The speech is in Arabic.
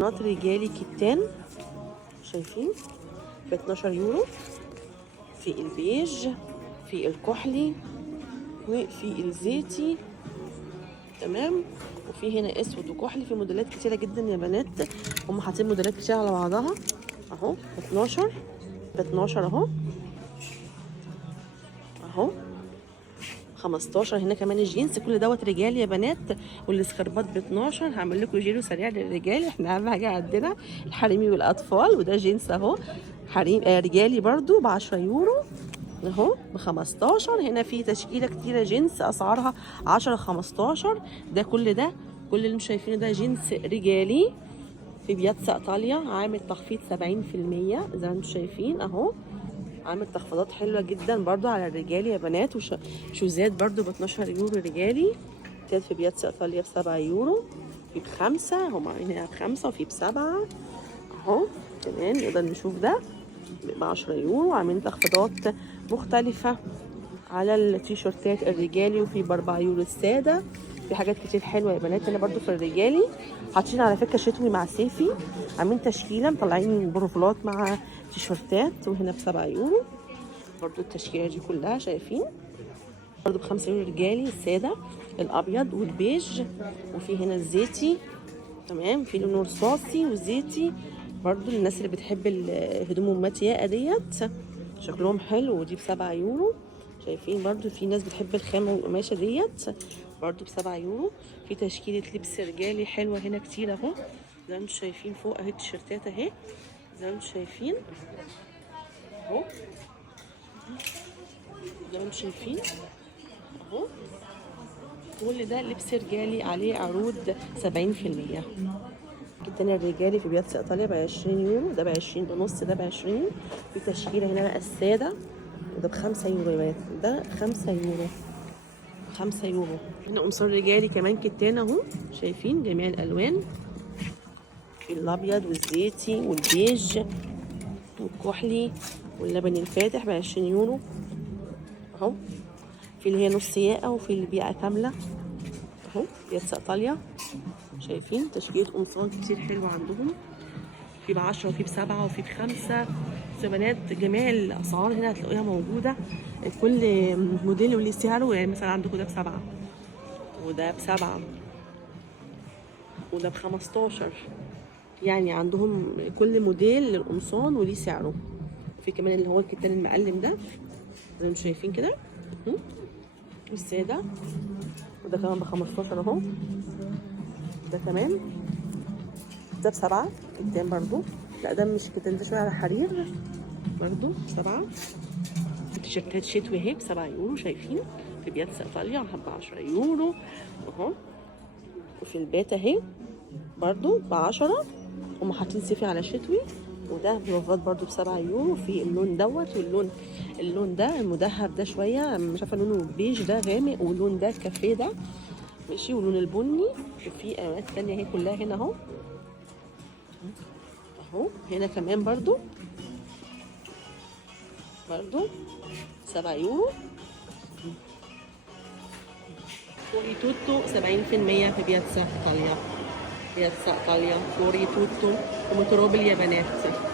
بناطيل رجالي كتان شايفين ب 12 يورو، في البيج، في الكحلي، وفي الزيتي. تمام. وفي هنا اسود وكحلي، في موديلات كتيره جدا يا بنات، هم حاطين موديلات كتير على بعضها اهو. ب 12 اهو 15. هنا كمان الجينز، كل دوت رجال يا بنات. والسكربات ب 12. هعمل لكم جيرو سريع للرجال، احنا اهم حاجه عندنا الحريمي والاطفال. وده جينز اهو حريم رجالي برضو ب 10 يورو اهو ب 15. هنا في تشكيله كتيره جينز اسعارها 10 15. ده كل اللي انتم شايفينه ده جينز رجالي في بياتزا ايطاليا، عامل تخفيض 70% زي ما انتم شايفين اهو. عامل تخفيضات حلوه جدا برضو على الرجال يا بنات. وشوزات برضو ب 12 يورو رجالي. تلات في بياتزا ايطاليا ب 7 يورو، في ب5، هم عاملين هنا ب5 وفي ب7 اهو. كمان نقدر نشوف ده ب 10 يورو. عاملين تخفيضات مختلفه على التيشيرتات الرجالي، وفي ب 4 يورو الساده. في حاجات كتير حلوه يا بنات هنا برضو في الرجالي. حاطين على فكره شتوي مع صيفي، عاملين تشكيله مطلعين بروفلات مع تيشيرتات، وهنا ب7 يورو برضو التشكيله دي كلها شايفين. برضو ب5 يورو رجالي الساده الابيض والبيج. وفي هنا الزيتي تمام، في لونه رصاصي وزيتي برضو للناس اللي بتحب الهدوم الماتياء ديت، شكلهم حلو. ودي ب7 يورو شايفين. برضو في ناس بتحب الخامه والقماشه ديت برضو ب7 يورو. في تشكيله لبس رجالي حلوه هنا كتير اهو زي ما انتم شايفين. فوق اهي التيشيرتات اهي زي ما انتم شايفين اهو، زي ما انتم شايفين اهو. كل ده لبس رجالي عليه عروض 70%. التاني الرجالي في بياتزا ايطاليا ب 20 يورو، ده ب 20 ونص، ده ب 20. في تشكيله هنا بقى الساده، وده ب5 يورو يا بنات، ده 5 يورو 5 يورو. هنا قمصان رجالي كمان كتان اهو شايفين جميع الالوان، في الابيض والزيتي والبيج والكحلي واللبن الفاتح ب 20 يورو اهو. في اللي هي نص ياقه، وفي اللي بياقه كامله اهو. بياتزا ايطاليا شايفين تشكيله قمصان كتير حلوه عندهم، في ب10 وفي ب7 وفي ب5. يا بنات جميع الاسعار هنا هتلاقوها موجوده، كل موديل وليه سعره. يعني مثلا عندكم ده ب7 وده ب7 وده ب15، يعني عندهم كل موديل للقمصان وليه سعره. وفي كمان اللي هو الكتان المقلم ده زي ما انتم شايفين كده والساده، وده كمان ب15 اهو. ده كمان ده ب7 كتان برضو، لا ده مش كتان، ده شويه على حرير برضو 7. التيشيرتات شتوي اهي ب7 يورو شايفين، في بياتزا ايطاليا ب 10 يورو اهو. وفي البيت اهي برضو ب10، هم حاطين صيفي على شتوي. وده بلوفات برضو ب7 يورو، في اللون دوت واللون ده المدهب ده شويه مش عارفه لونه بيج ده غامق، واللون ده كافيه ده ماشي، واللون البني. وفي الوانات تانية اهي كلها هنا اهو اهو. هنا كمان برضو 7 يورو. فوري توتو 70% في بياتزا ايطاليا، بياتزا ايطاليا فوري توتو ومتروبل يا بنات.